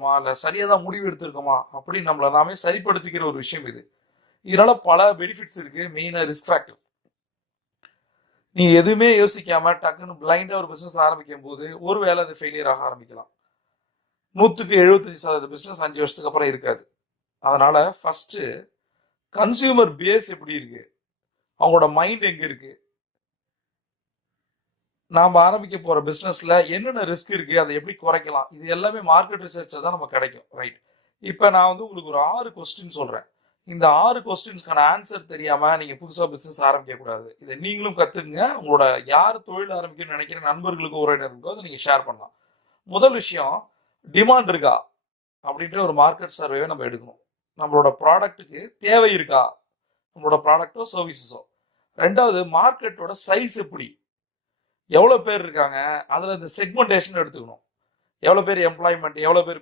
பண்றோமா இல்ல சரியா தான் முடிவு எடுத்திருக்கோமா அப்படின்னு நம்மள நாமே சரிப்படுத்திக்கிற ஒரு விஷயம் இது. இதனால பல பெனிஃபிட்ஸ் இருக்கு. மெயினா ரிஸ்க் ஃபேக்டர். நீ எதுவுமே யோசிக்காம டக்குன்னு பிளைண்டா ஒரு பிசினஸ் ஆரம்பிக்கும் போது ஒருவேளை அது ஃபெயிலியர் ஆக ஆரம்பிக்கலாம். 100% பிசினஸ் 5 வருஷத்துக்கு அப்புறம் இருக்காது. அதனால ஃபர்ஸ்ட் கன்சியூமர் பேஸ் எப்படி இருக்கு, அவங்களோட மைண்ட் எங்க இருக்கு, நாம ஆரம்பிக்க போற பிசினஸ்ல என்னென்ன ரிஸ்க் இருக்கு, அதை எப்படி குறைக்கலாம், இது எல்லாமே மார்க்கெட் ரிசர்ச் தான் நமக்கு கிடைக்கும். ரைட். இப்ப நான் வந்து உங்களுக்கு ஒரு 6 கொஸ்டின் சொல்றேன். இந்த 6 கொஸ்டின்ஸ்க்கான ஆன்சர் தெரியாம நீங்க புதுசா பிசினஸ் ஆரம்பிக்க கூடாது. இதை நீங்களும் கத்துக்குங்க. உங்களோட யார் தொழில் ஆரம்பிக்கணும்னு நினைக்கிற நண்பர்களுக்கு உறவினர்களுக்கோ அதை நீங்க ஷேர் பண்ணலாம். முதல் விஷயம், டிமாண்ட் இருக்கா அப்படின்ற ஒரு மார்க்கெட் சர்வேவை நம்ம எடுக்கணும். நம்மளோட ப்ராடக்ட்டுக்கு தேவை இருக்கா, நம்மளோட ப்ராடக்டோ சர்வீசஸோ. ரெண்டாவது, மார்க்கெட்டோட சைஸ் எப்படி, எவ்வளவு பேர் இருக்காங்க, அதுல இந்த செக்மெண்டேஷன் எடுத்துக்கணும். எவ்வளவு பேர் எம்ப்ளாய்மெண்ட், எவ்வளவு பேர்